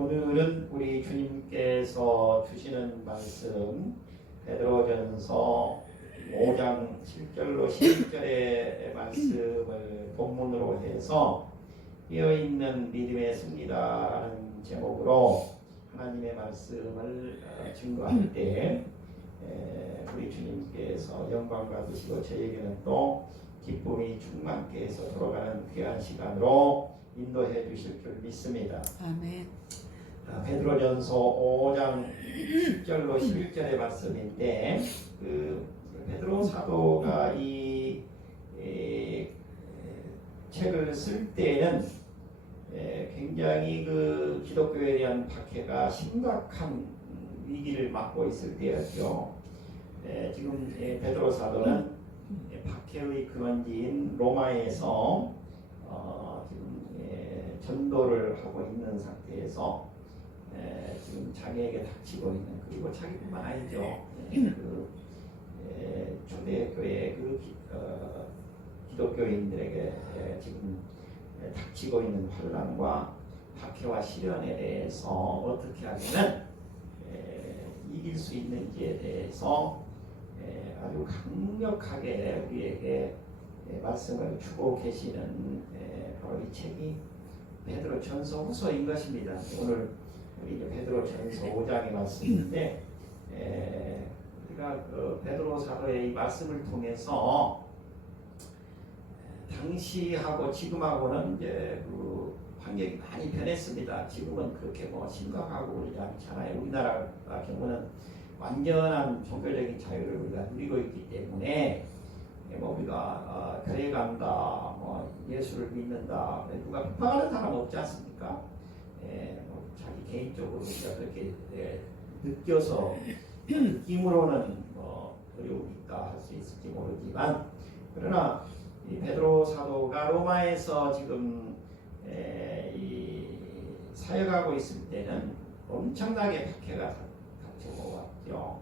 오늘은 우리 주님께서 주시는 말씀 베드로전서 5장 7절로 11절의 말씀을 본문으로 해서 깨어있는 믿음의 승리다라는 제목으로 하나님의 말씀을 증거할 때 우리 주님께서 영광 받으시고 저에게는 또 기쁨이 충만케 해서 돌아가는 귀한 시간으로 인도해 주실 줄 믿습니다. 아멘. 베드로전서 5장 10절로 11절의 말씀인데 베드로 사도가 이 책을 쓸 때는 굉장히 그 기독교에 대한 박해가 심각한 위기를 맞고 있을 때였죠. 지금 베드로 사도는 박해의 근원지인 로마에서 지금 전도를 하고 있는 상태에서 지금 자기에게 닥치고 있는, 그리고 자기뿐만 아니죠. 초대교회 기독교인들에게 지금 닥치고 있는 환난과 박해와 시련에 대해서 어떻게 하면 이길 수 있는지에 대해서 아주 강력하게 우리에게 말씀을 주고 계시는 바로 이 책이 베드로전서 후서인 것입니다. 오늘 우리 베드로전서 5장의 말씀인데 우리가 베드로 사도의 이 말씀을 통해서 당시하고 지금하고는 이제 그 환경이 많이 변했습니다. 지금은 그렇게 뭐 심각하고 그러지 않잖아요. 우리나라 경우는 완전한 종교적인 자유를 우리가 누리고 있기 때문에 뭐 우리가 교회 간다, 뭐 예수를 믿는다, 누가 비판하는 사람 없지 않습니까? 뭐 자기 개인적으로 우리가 그렇게 느껴서 느낌으로는 뭐 어려움이 있다 할 수 있을지 모르지만, 그러나 이 베드로 사도가 로마에서 지금 이 사역하고 있을 때는 엄청나게 박해가 닥쳐고 왔죠.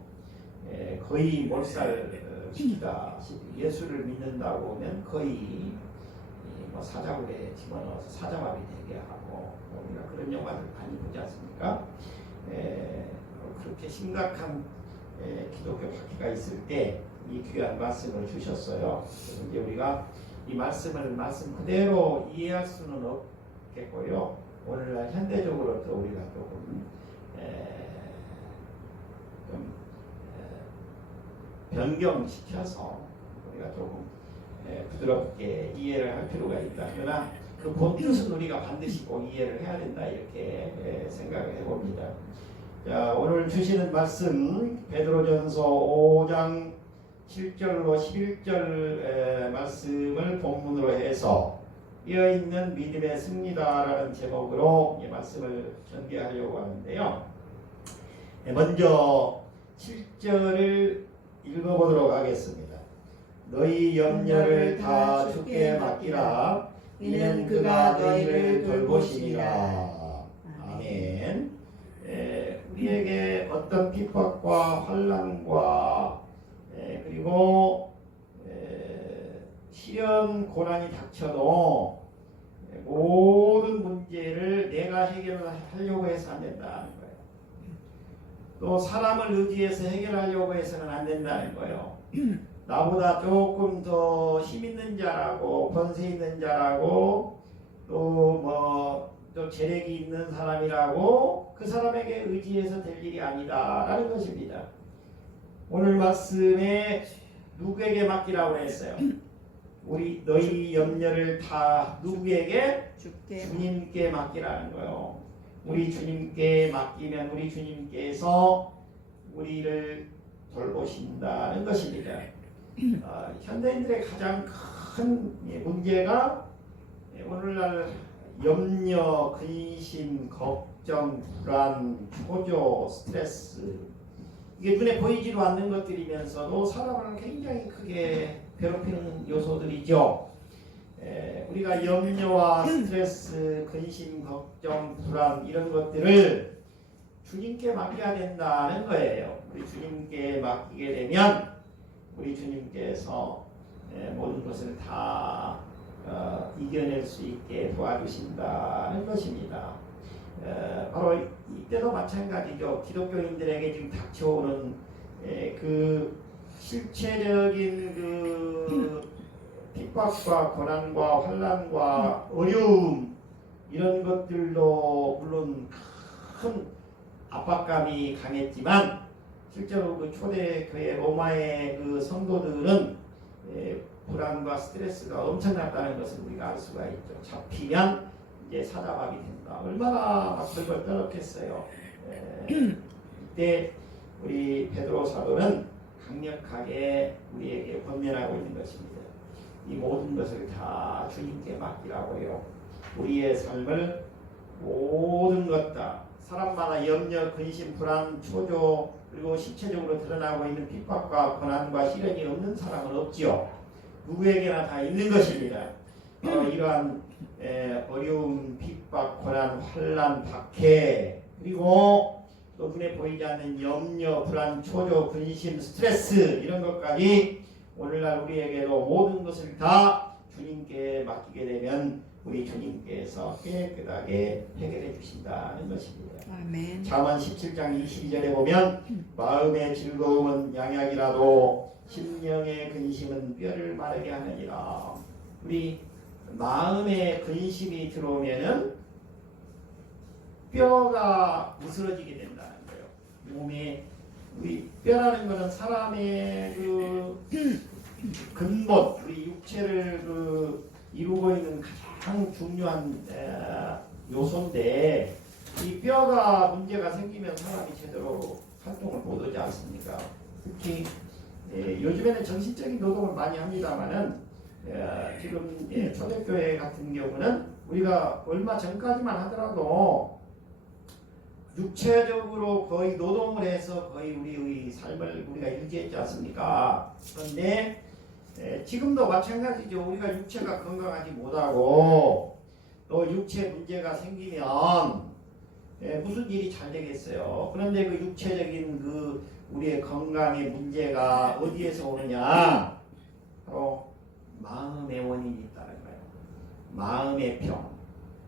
거의 몰살시키다시피 예수를 믿는다고 하면 거의 뭐 사자굴에 집어넣어서 사자밥이 되게 하고, 우리가 그런 영화들 많이 보지 않습니까? 그렇게 심각한 기독교 박해가 있을 때 이 귀한 말씀을 주셨어요. 이제 우리가 이 말씀을 말씀 그대로 이해할 수는 없겠고요. 오늘날 현대적으로 또 우리가 조금 변경시켜서 우리가 조금 부드럽게 이해를 할 필요가 있다. 그러나 그 본뜻은 우리가 반드시 꼭 이해를 해야 된다, 이렇게 생각을 해봅니다. 자, 오늘 주시는 말씀 베드로전서 5장 7절로 11절 말씀을 본문으로 해서 깨어있는 믿음의 승리다라는 제목으로 이 말씀을 전개하려고 하는데요. 먼저 7절을 읽어보도록 하겠습니다. 너희 염려를 다 주께 맡기라. 이는 그가 너희를 돌보시리라. 아멘. 우리에게 어떤 핍박과 환난과 그리고 시련 고난이 닥쳐도 모든 문제를 내가 해결하려고 해서 안 된다는 거예요. 또 사람을 의지해서 해결하려고 해서는 안 된다는 거예요. 나보다 조금 더 힘 있는 자라고, 권세 있는 자라고, 또 재력이 있는 사람이라고 그 사람에게 의지해서 될 일이 아니다라는 것입니다. 오늘 말씀에 누구에게 맡기라고 했어요? 너희 염려를 다 누구에게? 주님께 맡기라는 거예요. 우리 주님께 맡기면 우리 주님께서 우리를 돌보신다는 것입니다. 현대인들의 가장 큰 문제가 오늘날 염려, 근심, 걱정, 불안, 초조, 스트레스, 이게 눈에 보이지도 않는 것들이면서도 사람을 굉장히 크게 괴롭히는 요소들이죠. 우리가 염려와 스트레스, 근심, 걱정, 불안 이런 것들을 주님께 맡겨야 된다는 거예요. 우리 주님께 맡기게 되면 우리 주님께서 모든 것을 다 이겨낼 수 있게 도와주신다는 것입니다. 바로 이때도 마찬가지죠. 기독교인들에게 지금 닥쳐오는 그 실체적인 그 핍박과 고난과 환난과 어려움 이런 것들도 물론 큰 압박감이 강했지만 실제로 그 초대교회 로마의 그 성도들은 불안과 스트레스가 엄청났다는 것을 우리가 알 수가 있죠. 잡히면 이제 사자밥이 된다. 얼마나 막 벌벌 떨었겠어요. 이때 우리 베드로 사도는 강력하게 우리에게 권면하고 있는 것입니다. 이 모든 것을 다 주님께 맡기라고요. 우리의 삶을 모든 것 다 사람마다 염려, 근심, 불안, 초조 그리고 실체적으로 드러나고 있는 핍박과 고난과 시련이 없는 사람은 없지요. 누구에게나 다 있는 것입니다. 이러한 어려움, 핍박, 고난, 환난, 박해 그리고 또 눈에 보이지 않는 염려, 불안, 초조, 근심, 스트레스 이런 것까지 오늘날 우리에게도 모든 것을 다 주님께 맡기게 되면 우리 주님께서 깨끗하게 해결해 주신다는 것입니다. 아멘. 잠언 17장 22절에 보면 마음의 즐거움은 양약이라도 심령의 근심은 뼈를 마르게 하느니라. 우리 마음에 근심이 들어오면은 뼈가 무스러지게 된다는 거예요. 몸에 우리 뼈라는 것은 사람의 그 근본, 우리 육체를 그 이루고 있는 가장 중요한 요소인데 이 뼈가 문제가 생기면 사람이 제대로 활동을 못하지 않습니까? 특히 요즘에는 정신적인 노동을 많이 합니다만은 지금 초대교회 같은 경우는 우리가 얼마 전까지만 하더라도 육체적으로 거의 노동을 해서 거의 우리의 삶을 우리가 유지했지 않습니까? 그런데 지금도 마찬가지죠. 우리가 육체가 건강하지 못하고 또 육체 문제가 생기면 무슨 일이 잘 되겠어요. 그런데 그 육체적인 그 우리의 건강의 문제가 어디에서 오느냐? 바로 마음의 원인이 있다는 거예요. 마음의 병,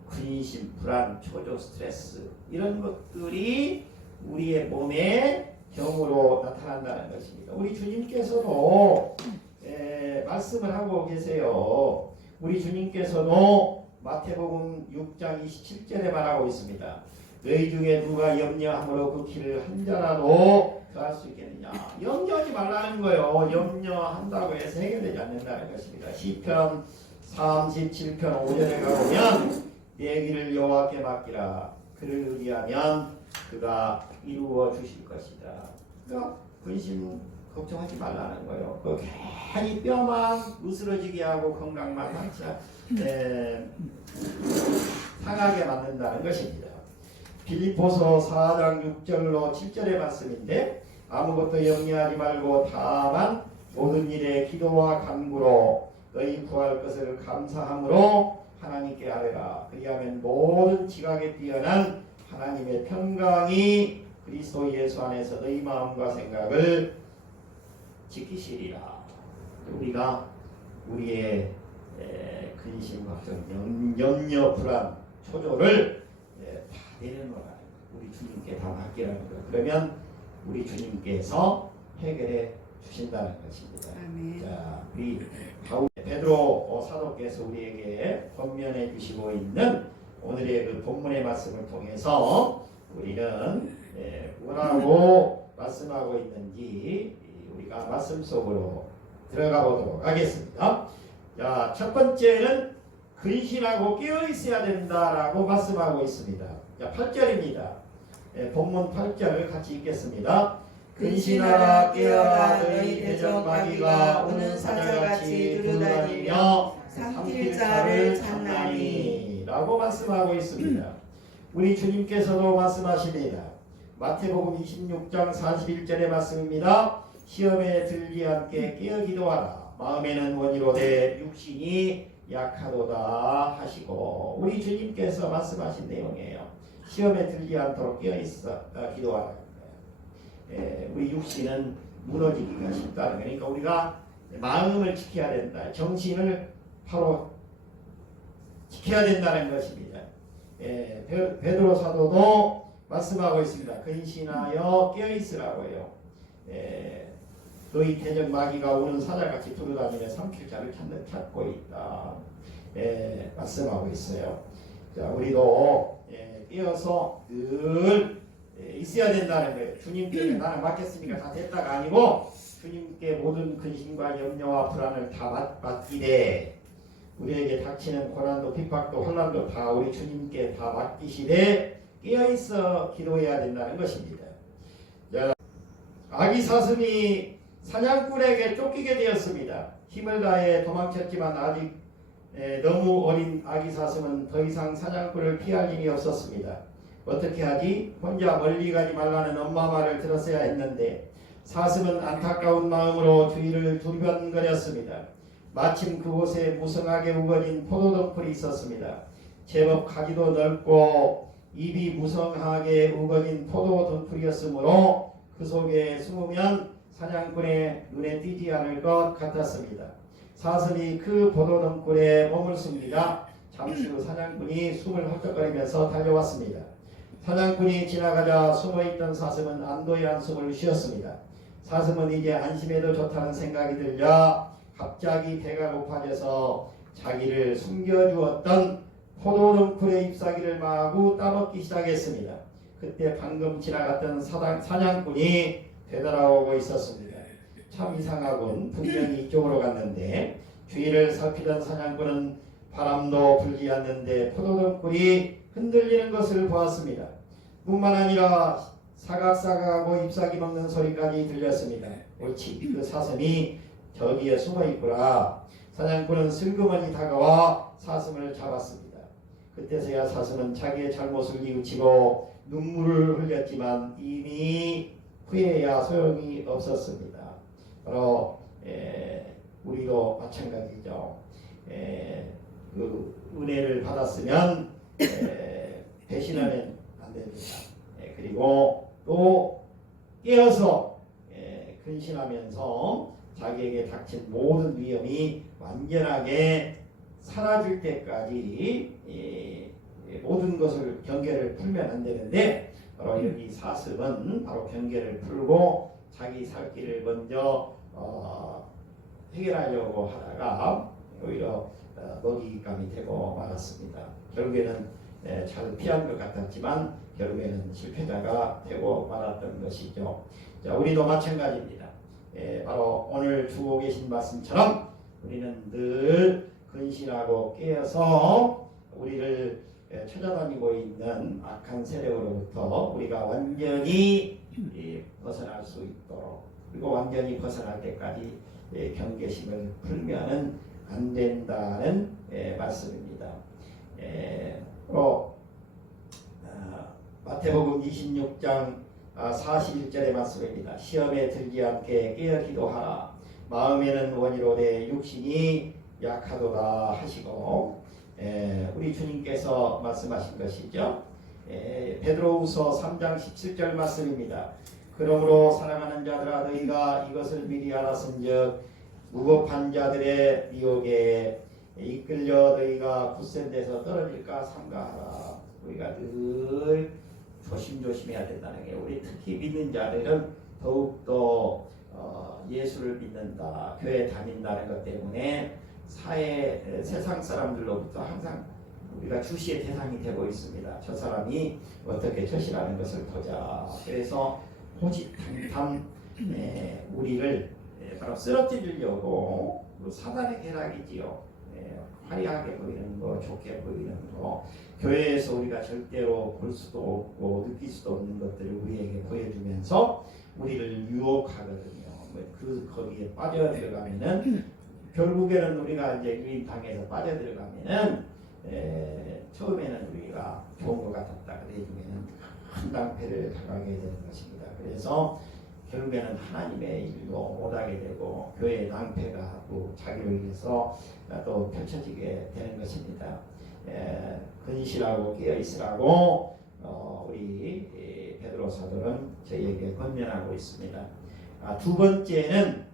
근심, 불안, 초조, 스트레스 이런 것들이 우리의 몸에 병으로 나타난다는 것입니다. 우리 주님께서도 말씀을 하고 계세요. 우리 주님께서도 마태복음 6장 27절에 말하고 있습니다. 너희 중에 누가 염려함으로 그 길을 한 자라도 더할 수 있겠느냐. 염려하지 말라는 거예요. 염려한다고 해서 해결되지 않는다는 것입니다. 시편 37편 5절에 가보면 내 길을 여호와께 맡기라. 그를 의지하면 그가 이루어 주실 것이다. 그러니까 근심 걱정하지 말라는 거예요. 그 괜히 뼈만 으스러지게 하고 건강만 상하게 만든다는 것입니다. 빌립보서 4장 6절로 7절의 말씀인데 아무것도 염려하지 말고 다만 모든 일에 기도와 간구로 너희 구할 것을 감사함으로 하나님께 아뢰라. 그리하면 모든 지각에 뛰어난 하나님의 평강이 그리스도 예수 안에서 너희 마음과 생각을 지키시리라. 우리가 우리의 근심, 걱정, 염려, 불안, 초조를 다 내려놓으라. 우리 주님께 다 맡기라는 거예요. 그러면 우리 주님께서 해결해 주신다는 것입니다. 아멘. 자, 우리 베드로 사도께서 우리에게 권면해 주시고 있는 오늘의 그 본문의 말씀을 통해서 우리는 뭐라고 말씀하고 있는지 우리가 말씀 속으로 들어가 보도록 하겠습니다. 자, 첫 번째는 근신하고 깨어 있어야 된다라고 말씀하고 있습니다. 자, 8절입니다. 본문 8절을 같이 읽겠습니다. 근신하라 깨어라 너희 대적 마귀가 오는 사자같이 두루다니며 삼킬 자를 찾나니 라고 말씀하고 있습니다. 우리 주님께서도 말씀하십니다. 마태복음 26장 41절의 말씀입니다. 시험에 들지 않게 깨어 기도하라. 마음에는 원이로되 육신이 약하도다 하시고 우리 주님께서 말씀하신 내용이에요. 시험에 들지 않도록 깨어 있어 기도하라. 우리 육신은 무너지기가 쉽다는 거예요. 그러니까 우리가 마음을 지켜야 된다. 정신을 바로 지켜야 된다는 것입니다. 베드로 사도도 말씀하고 있습니다. 근신하여 깨어있으라고요. 너희 대적 마귀가 오는 사자같이 두루다니며 삼킬 자를 찾고 있다. 말씀하고 있어요. 자, 우리도 깨어서 늘 있어야 된다는 거예요. 주님께 나는 맡겼으니까 다 됐다가 아니고 주님께 모든 근심과 염려와 불안을 다 맡기되 우리에게 닥치는 고난도 핍박도 혼란도 다 우리 주님께 다 맡기시되 깨어있어 기도해야 된다는 것입니다. 자, 아기 사슴이 사냥꾼에게 쫓기게 되었습니다. 힘을 다해 도망쳤지만 아직 너무 어린 아기 사슴은 더 이상 사냥꾼을 피할 힘이 없었습니다. 어떻게 하지? 혼자 멀리 가지 말라는 엄마 말을 들었어야 했는데 사슴은 안타까운 마음으로 주위를 두리번거렸습니다. 마침 그곳에 무성하게 우거진 포도덩굴이 있었습니다. 제법 가지도 넓고 잎이 무성하게 우거진 포도덩굴이었으므로 그 속에 숨으면 사냥꾼의 눈에 띄지 않을 것 같았습니다. 사슴이 그 포도덩굴에 몸을 숨기자 잠시 후 사냥꾼이 숨을 헐떡거리면서 달려왔습니다. 사냥꾼이 지나가자 숨어있던 사슴은 안도의 한숨을 쉬었습니다. 사슴은 이제 안심해도 좋다는 생각이 들자 갑자기 배가 고파져서 자기를 숨겨주었던 포도덩굴의 잎사귀를 마구 따먹기 시작했습니다. 그때 방금 지나갔던 사냥꾼이 되돌아오고 있었습니다. 참 이상하군. 분명히 이쪽으로 갔는데 주위를 살피던 사냥꾼은 바람도 불지 않는데 포도덩굴이 흔들리는 것을 보았습니다. 뿐만 아니라 사각사각하고 잎사귀 먹는 소리까지 들렸습니다. 옳지, 그 사슴이 저기에 숨어있구나. 사냥꾼은 슬그머니 다가와 사슴을 잡았습니다. 그때서야 사슴은 자기의 잘못을 뉘우치고 눈물을 흘렸지만 이미 후회야 소용이 없었습니다. 바로 우리도 마찬가지죠. 그 은혜를 받았으면 배신하면 안 됩니다. 그리고 또 깨어서 근신하면서 자기에게 닥친 모든 위험이 완전하게 사라질 때까지 모든 것을 경계를 풀면 안 되는데 바로 여기 사슴은 바로 경계를 풀고 자기 살 길을 먼저 해결하려고 하다가 오히려 먹잇감이 되고 말았습니다. 결국에는 잘 피한 것 같았지만 결국에는 실패자가 되고 말았던 것이죠. 자, 우리도 마찬가지입니다. 바로 오늘 주고 계신 말씀처럼 우리는 늘 근신하고 깨어서 우리를 찾아다니고 있는 악한 세력으로부터 우리가 완전히 벗어날 수 있도록 그리고 완전히 벗어날 때까지 경계심을 풀면은 안 된다는 말씀입니다. 마태복음 26장 41절의 말씀입니다. 시험에 들지 않게 깨어 기도하라. 마음에는 원이로되 육신이 약하도다 하시고 우리 주님께서 말씀하신 것이죠. 베드로후서 3장 17절 말씀입니다. 그러므로 사랑하는 자들아 너희가 이것을 미리 알았은즉 무법한 자들의 미혹에 이끌려 너희가 굳센 데서 떨어질까 삼가하라. 우리가 늘 조심조심해야 된다는 게 우리 특히 믿는 자들은 더욱더 예수를 믿는다, 교회 다닌다는 것 때문에 세상 사람들로부터 항상 우리가 주시의 대상이 되고 있습니다. 저 사람이 어떻게 처신하는 것을 보자. 그래서 호짓탐탐 우리를 바로 쓰러뜨리려고 사단의 계략이지요. 화려하게 보이는 거, 좋게 보이는 거, 교회에서 우리가 절대로 볼 수도 없고 느낄 수도 없는 것들을 우리에게 보여주면서 우리를 유혹하거든요. 거기에 빠져 들어가면은 결국에는 우리가 이제 유인당에서 빠져 들어가면은 처음에는 우리가 좋은 것 같았다가 나중에는 큰 낭패를 당하게 되는 것입니다. 그래서 결국에는 하나님의 일도 못하게 되고 교회의 낭패가 또 자기를 위해서 또 펼쳐지게 되는 것입니다. 근실하고 깨어있으라고 우리 베드로 사도는 저희에게 권면하고 있습니다. 두 번째는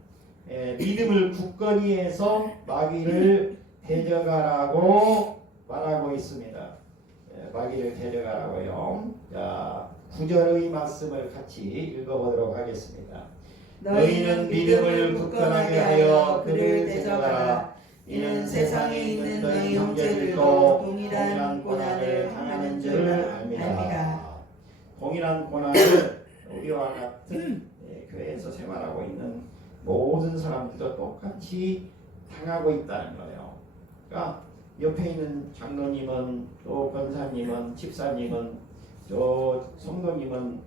믿음을 굳건히 해서 마귀를 대적하라고 말하고 있습니다. 마귀를 데려가라고요. 자, 9절의 말씀을 같이 읽어보도록 하겠습니다. 너희는 믿음을 굳건하게 하여 그를 대적하라. 이는 세상에 있는 너희 형제들도 동일한 고난을 당하는 줄 압니다. 동일한 고난을 우리와 같은 교회에서 생활하고 있는 모든 사람들도 똑같이 당하고 있다는 거예요. 그러니까 옆에 있는 장로님은 또 권사님은 집사님은 저 성도님은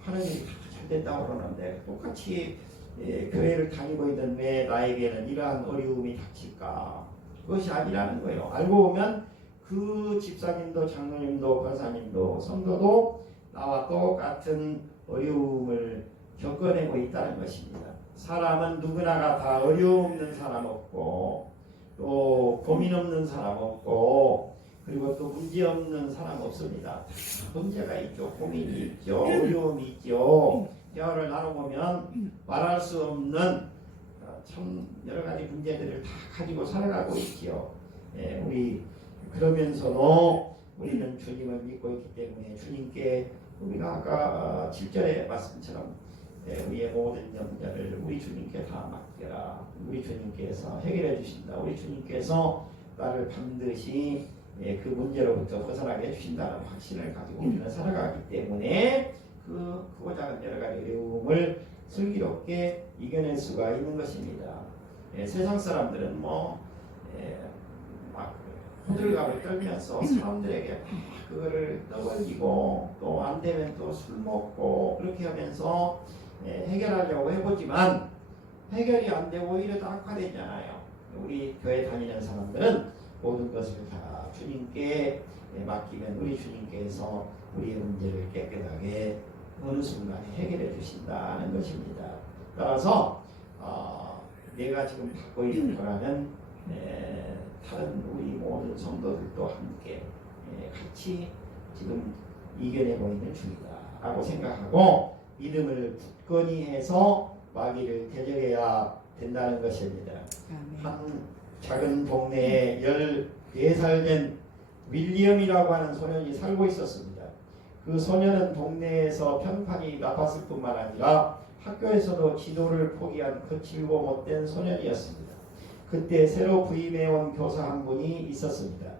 하는 일이 다 잘 된다고 그러는데 똑같이 교회를 다니고 있는 왜 나에게는 이러한 어려움이 닥칠까? 그것이 아니라는 거예요. 알고 보면 그 집사님도 장로님도 권사님도 성도도 나와 똑같은 어려움을 겪어내고 있다는 것입니다. 사람은 누구나가 다 어려움 없는 사람 없고 또 고민 없는 사람 없고 그리고 또 문제 없는 사람 없습니다. 문제가 있죠. 고민이 있죠. 어려움이 있죠. 대화를 나눠보면 말할 수 없는 참 여러 가지 문제들을 다 가지고 살아가고 있지요. 우리 그러면서도 우리는 주님을 믿고 있기 때문에 주님께 우리가 아까 7절의 말씀처럼 우리의 모든 염려를 우리 주님께 다 맡겨라. 우리 주님께서 해결해 주신다. 우리 주님께서 나를 반드시 그 문제로부터 벗어나게 해주신다는 확신을 가지고 우리는 살아가기 때문에 크고 작은 여러 가지 어려움을 슬기롭게 이겨낼 수가 있는 것입니다. 세상 사람들은 막 호들갑을 떨면서 사람들에게 막 그거를 떠벌리고 또 안 되면 또 술 먹고 그렇게 하면서 해결하려고 해보지만 해결이 안 되고 오히려 더 악화되잖아요. 우리 교회 다니는 사람들은 모든 것을 다 주님께 맡기면 우리 주님께서 우리의 문제를 깨끗하게 어느 순간에 해결해 주신다는 것입니다. 따라서 내가 지금 받고 있는 거라는 다른 우리 모든 성도들도 함께 같이 지금 이겨내고 있는 중이다 라고 생각하고 믿음을 굳건히 해서 마귀를 대적해야 된다는 것입니다. 한 작은 동네에 14살 된 윌리엄이라고 하는 소년이 살고 있었습니다. 그 소년은 동네에서 평판이 나빴을 뿐만 아니라 학교에서도 지도를 포기한 거칠고 못된 소년이었습니다. 그때 새로 부임해 온 교사 한 분이 있었습니다.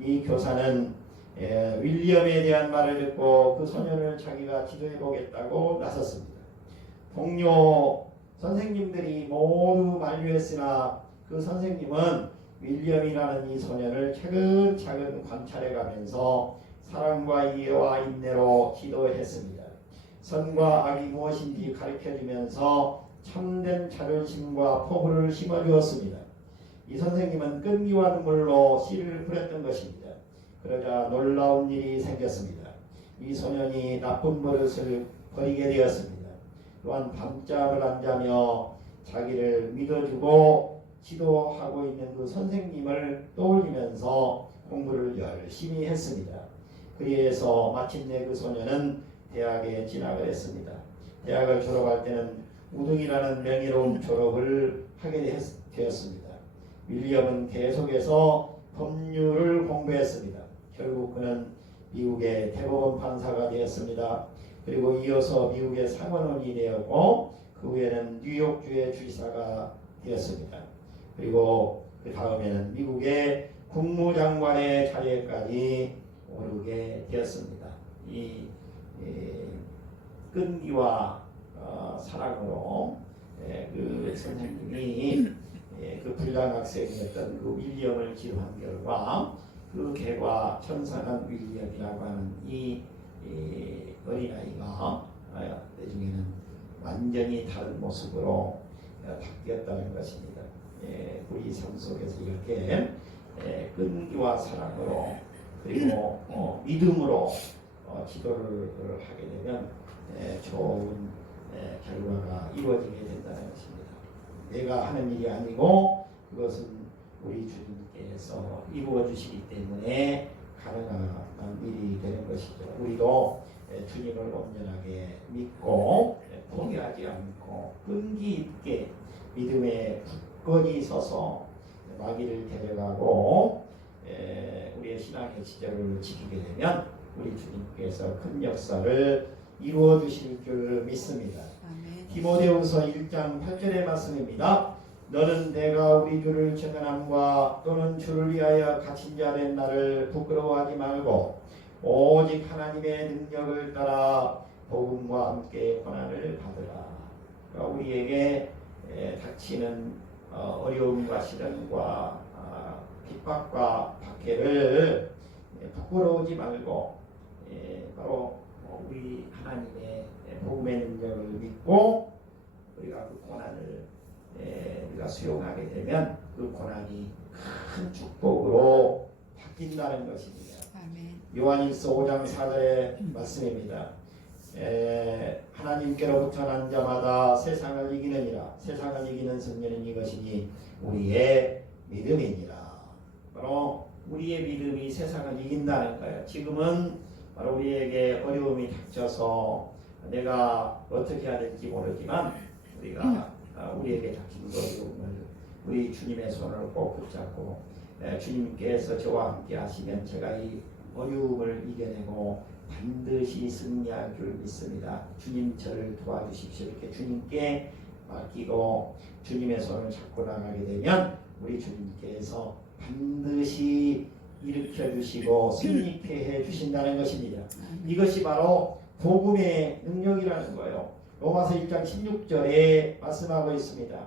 이 교사는 윌리엄에 대한 말을 듣고 그 소년을 자기가 지도해 보겠다고 나섰습니다. 동료 선생님들이 모두 만류했으나 그 선생님은 윌리엄이라는 이 소년을 차근차근 관찰해 가면서 사랑과 이해와 인내로 지도했습니다. 선과 악이 무엇인지 가르쳐주면서 참된 자존심과 포부를 심어주었습니다. 이 선생님은 끈기와 눈물로 씨를 뿌렸던 것입니다. 그러자 놀라운 일이 생겼습니다. 이 소년이 나쁜 버릇을 버리게 되었습니다. 또한 밤잠을 안 자며 자기를 믿어주고 지도하고 있는 그 선생님을 떠올리면서 공부를 열심히 했습니다. 그래서 마침내 그 소년은 대학에 진학을 했습니다. 대학을 졸업할 때는 우등이라는 명예로운 졸업을 하게 되었습니다. 윌리엄은 계속해서 법률을 공부했습니다. 결국 그는 미국의 대법원 판사가 되었습니다. 그리고 이어서 미국의 상원원이 되었고 그 후에는 뉴욕주의 주지사가 되었습니다. 그리고 그 다음에는 미국의 국무장관의 자리에까지 오르게 되었습니다. 이 끈기와 사랑으로 그 선생님이 그 불량 학생이었던 그 윌리엄을 지도한 결과 그 개과 천사는 윌리엄이라고 하는 이 어린아이가 나중에는 완전히 다른 모습으로 바뀌었다는 것입니다. 우리 삶 속에서 이렇게 끈기와 사랑으로 그리고 믿음으로 지도를 하게 되면 좋은 결과가 이루어지게 된다는 것입니다. 내가 하는 일이 아니고 그것은 우리 주님께서 이루어 주시기 때문에 가능한 일이 되는 것이죠. 우리도 주님을 온전하게 믿고 포기하지 않고 끈기 있게 믿음에 굳건히 서서 마귀를 데려가고 우리의 신앙의 지절을 지키게 되면 우리 주님께서 큰 역사를 이루어 주실 줄 믿습니다. 디모데후서 1장 8절의 말씀입니다. 너는 내가 우리 주를 전하함과 또는 주를 위하여 갇힌 자 된 나를 부끄러워하지 말고 오직 하나님의 능력을 따라 복음과 함께 고난을 받으라. 그러니까 우리에게 닥치는 어려움과 시련과 핍박과 박해를 부끄러우지 말고 바로 우리 하나님의 복음의 능력을 믿고 우리가 그 고난을 우리가 수용하게 되면 그 고난이 큰 축복으로 바뀐다는 것입니다. 요한일서 5장 4절의 말씀입니다. 하나님께로부터 난 자마다 세상을 이기느니라. 세상을 이기는 승리는 이것이니 우리의 믿음이니라. 바로 우리의 믿음이 세상을 이긴다는 거예요. 지금은 바로 우리에게 어려움이 닥쳐서 내가 어떻게 해야 될지 모르지만 우리가 우리에게 닥친 어려움을 우리 주님의 손을 꼭 붙잡고 주님께서 저와 함께 하시면 제가 이 어려움을 이겨내고 반드시 승리할 줄 믿습니다. 주님 저를 도와주십시오. 이렇게 주님께 맡기고 주님의 손을 잡고 나가게 되면 우리 주님께서 반드시 일으켜 주시고 승리케 해 주신다는 것입니다. 이것이 바로 복음의 능력이라는 거예요. 로마서 1장 16절에 말씀하고 있습니다.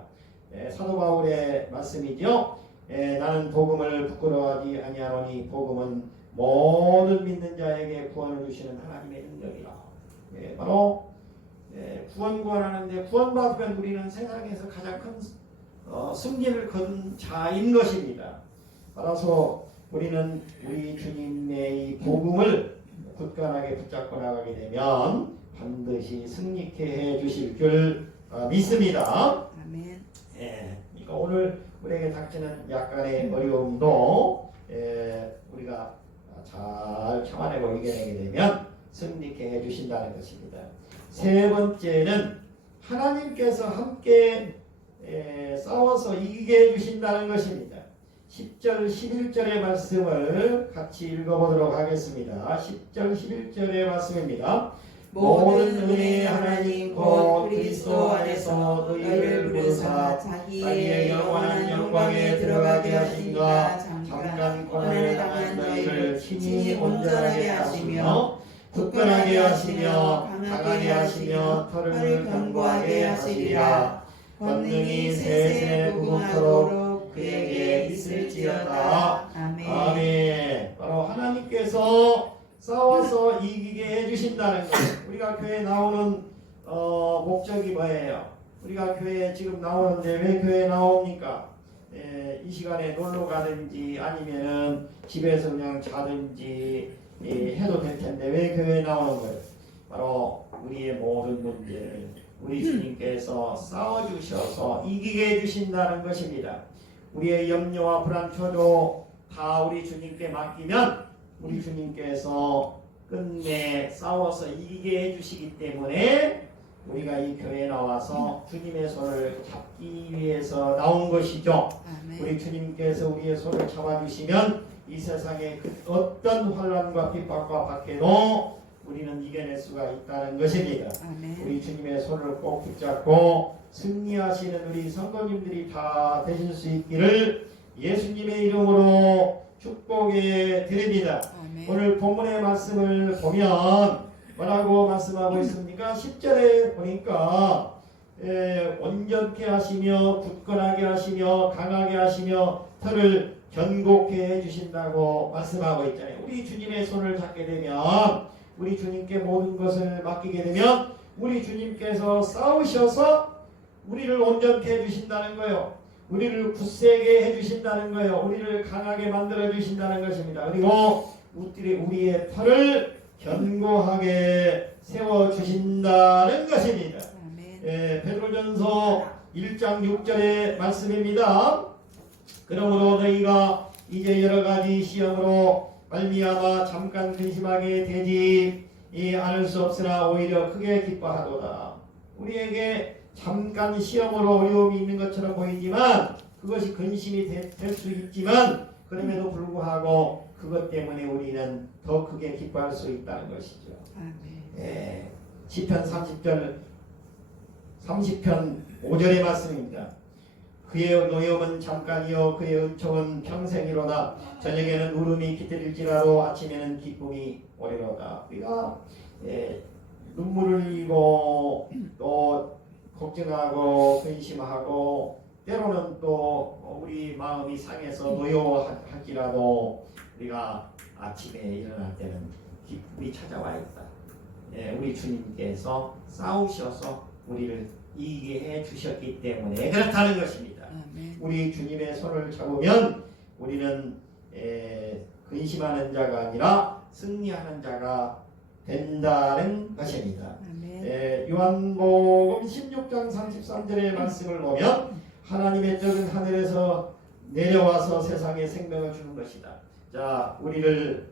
사도 바울의 말씀이죠. 나는 복음을 부끄러워하지 아니하노니 복음은 모든 믿는 자에게 구원을 주시는 하나님의 능력이라. 바로 구원 구원하는데 구원받으면 우리는 세상에서 가장 큰 승리를 거둔 자인 것입니다. 따라서 우리는 우리 주님의 이 복음을 굳건하게 붙잡고 나가게 되면 반드시 승리케 해 주실 줄 믿습니다. 아멘. 그러니까 오늘 우리에게 닥치는 약간의 어려움도 우리가 잘 참아내고 이겨내게 되면 승리케 해 주신다는 것입니다. 세 번째는 하나님께서 함께 싸워서 이기게 해 주신다는 것입니다. 10절 11절의 말씀을 같이 읽어보도록 하겠습니다. 10절 11절의 말씀입니다. 모든 은혜의 하나님 곧 그리스도 안에서 너희를 부르사 자기의 영원한 영광에 들어가게 하신가 잠깐 고난을 당한 너희를 친히 온전하게 하시며 굳건하게 하시며 강하게 하시며 털을 견고하게 하시리라. 권능이 세세 무궁토록 그에게 있을지어다. 아멘. 바로 하나님께서 싸워서 이기게 해주신다는 것. 우리가 교회에 나오는 목적이 뭐예요? 우리가 교회에 지금 나오는데 왜 교회에 나옵니까? 이 시간에 놀러 가든지 아니면은 집에서 그냥 자든지 해도 될 텐데 왜 교회에 나오는 거예요? 바로 우리의 모든 문제를 우리 주님께서 싸워주셔서 이기게 해주신다는 것입니다. 우리의 염려와 불안처도 다 우리 주님께 맡기면 우리 주님께서 끝내 싸워서 이기게 해주시기 때문에 우리가 이 교회에 나와서 주님의 손을 잡기 위해서 나온 것이죠. 아멘. 우리 주님께서 우리의 손을 잡아주시면 이 세상의 어떤 환난과 핍박과 박해도 우리는 이겨낼 수가 있다는 것입니다. 아멘. 우리 주님의 손을 꼭 붙잡고 승리하시는 우리 성도님들이 다 되실 수 있기를 예수님의 이름으로 축복해 드립니다. 아멘. 오늘 본문의 말씀을 보면 뭐라고 말씀하고 있습니까? 10절에 보니까 온전케 하시며 굳건하게 하시며 강하게 하시며 털을 견고케 해주신다고 말씀하고 있잖아요. 우리 주님의 손을 잡게 되면 우리 주님께 모든 것을 맡기게 되면 우리 주님께서 싸우셔서 우리를 온전케 해주신다는 거예요. 우리를 굳세게 해주신다는 거예요. 우리를 강하게 만들어 주신다는 것입니다. 그리고 우리의 털을 견고하게 세워주신다는 것입니다. 베드로전서 1장 6절의 말씀입니다. 그러므로 너희가 이제 여러가지 시험으로 말미암아 잠깐 근심하게 되지 않을 수 없으나 오히려 크게 기뻐하도다. 우리에게 잠깐 시험으로 어려움이 있는 것처럼 보이지만 그것이 근심이 될 수 있지만 그럼에도 불구하고 그것 때문에 우리는 더 크게 기뻐할 수 있다는 것이죠. 예, 시편 30편 5절의 말씀입니다. 그의 노염은 잠깐이요 그의 은총은 평생이로다. 저녁에는 울음이 깃들일지라도 아침에는 기쁨이 오리로다. 우리가 눈물을 흘리고 또 걱정하고 근심하고 때로는 또 우리 마음이 상해서 노여워할지라도 우리가 아침에 일어날 때는 기쁨이 찾아와 있다. 우리 주님께서 싸우셔서 우리를 이기게 해 주셨기 때문에 그렇다는 것입니다. 우리 주님의 손을 잡으면 우리는 근심하는 자가 아니라 승리하는 자가 된다는 것입니다. 요한복음 16장 33절의 말씀을 보면 하나님의 떡은 하늘에서 내려와서 세상에 생명을 주는 것이다. 자, 우리를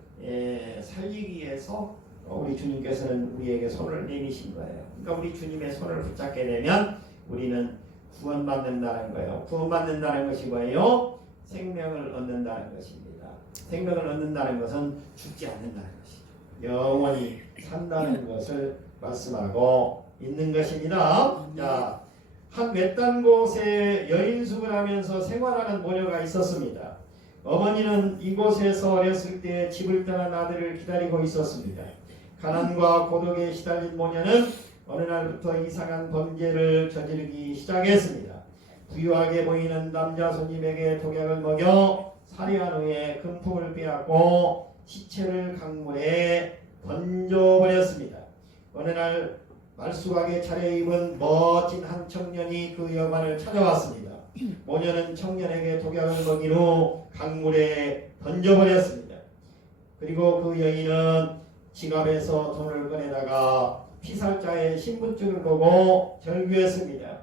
살리기 위해서 우리 주님께서는 우리에게 손을 내미신 거예요. 그러니까 우리 주님의 손을 붙잡게 되면 우리는 구원받는다는 거예요. 구원받는다는 것이 뭐예요? 생명을 얻는다는 것입니다. 생명을 얻는다는 것은 죽지 않는다는 것이죠. 영원히 산다는 것을 말씀하고 있는 것입니다. 자, 한 외딴 곳에 여인숙을 하면서 생활하는 모녀가 있었습니다. 어머니는 이곳에서 어렸을 때 집을 떠난 아들을 기다리고 있었습니다. 가난과 고독에 시달린 모녀는 어느 날부터 이상한 범죄를 저지르기 시작했습니다. 부유하게 보이는 남자 손님에게 독약을 먹여 살해한 후에 금품을 빼앗고 시체를 강물에 던져버렸습니다. 어느 날 말쑥하게 차려입은 멋진 한 청년이 그 여관을 찾아왔습니다. 모녀는 청년에게 독약을 먹인 후 강물에 던져버렸습니다. 그리고 그 여인은 지갑에서 돈을 꺼내다가 피살자의 신분증을 보고 절규했습니다.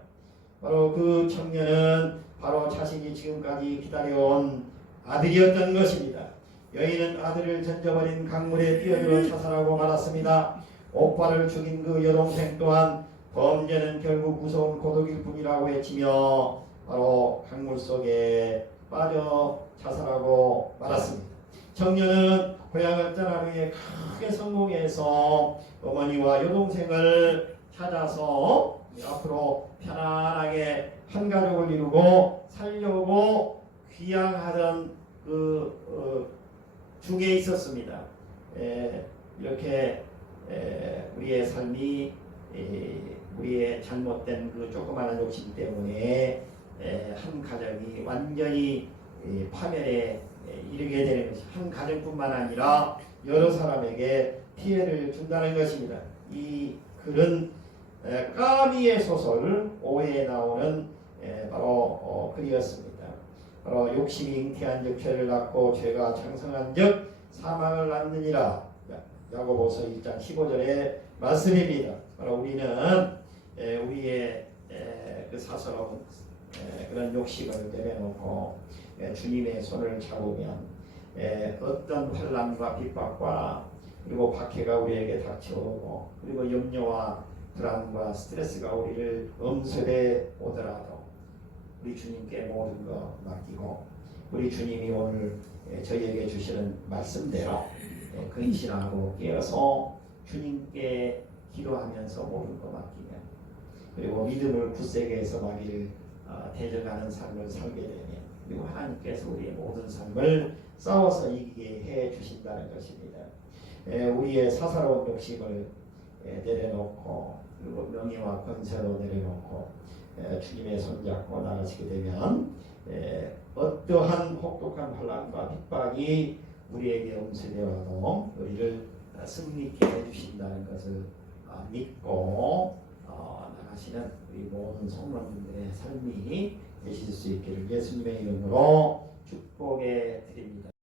바로 그 청년은 바로 자신이 지금까지 기다려온 아들이었던 것입니다. 여인은 아들을 던져버린 강물에 뛰어들어 자살하고 말았습니다. 오빠를 죽인 그 여동생 또한 범죄는 결국 무서운 고독일 뿐이라고 외치며 바로 강물 속에 빠져 자살하고 말았습니다. 청년은 고향을 떠난 후에 크게 성공해서 어머니와 여동생을 찾아서 앞으로 편안하게 한 가족을 이루고 살려고 귀향하던 그 중에 있었습니다. 이렇게 우리의 삶이 우리의 잘못된 그 조그마한 욕심 때문에 한 가정이 완전히 파멸에 이르게 되는 것이 한 가정뿐만 아니라 여러 사람에게 피해를 준다는 것입니다. 이 글은 까미의 소설 5회에 나오는 바로 글이었습니다. 바로 욕심이 잉태한 적 죄를 낳고 죄가 장성한 적 사망을 낳느니라. 야고보서 1장 15절의 말씀입니다. 바로 우리는 우리의 그 사서로운 그런 욕심을 내려놓고 주님의 손을 잡으면 어떤 환난과 핍박과 그리고 박해가 우리에게 닥쳐오고 그리고 염려와 불안과 스트레스가 우리를 엄습해 오더라도 우리 주님께 모든 것 맡기고 우리 주님이 오늘 저희에게 주시는 말씀대로 근신하고 깨어서 주님께 기도하면서 모든 것 맡기면 그리고 믿음을 굳세게 해서 마귀를 대적하는 삶을 살게 되면 그리고 하나님께서 우리의 모든 삶을 싸워서 이기게 해 주신다는 것입니다. 우리의 사사로운 욕심을 내려놓고 그리고 명예와 권세로 내려놓고 주님의 손잡고 나가시게 되면 어떠한 혹독한 환난과 핍박이 우리에게 엄습되어도 우리를 승리케 해주신다는 것을 믿고 나가시는 우리 모든 성도님들의 삶이 되실 수 있기를 예수님의 이름으로 축복해 드립니다.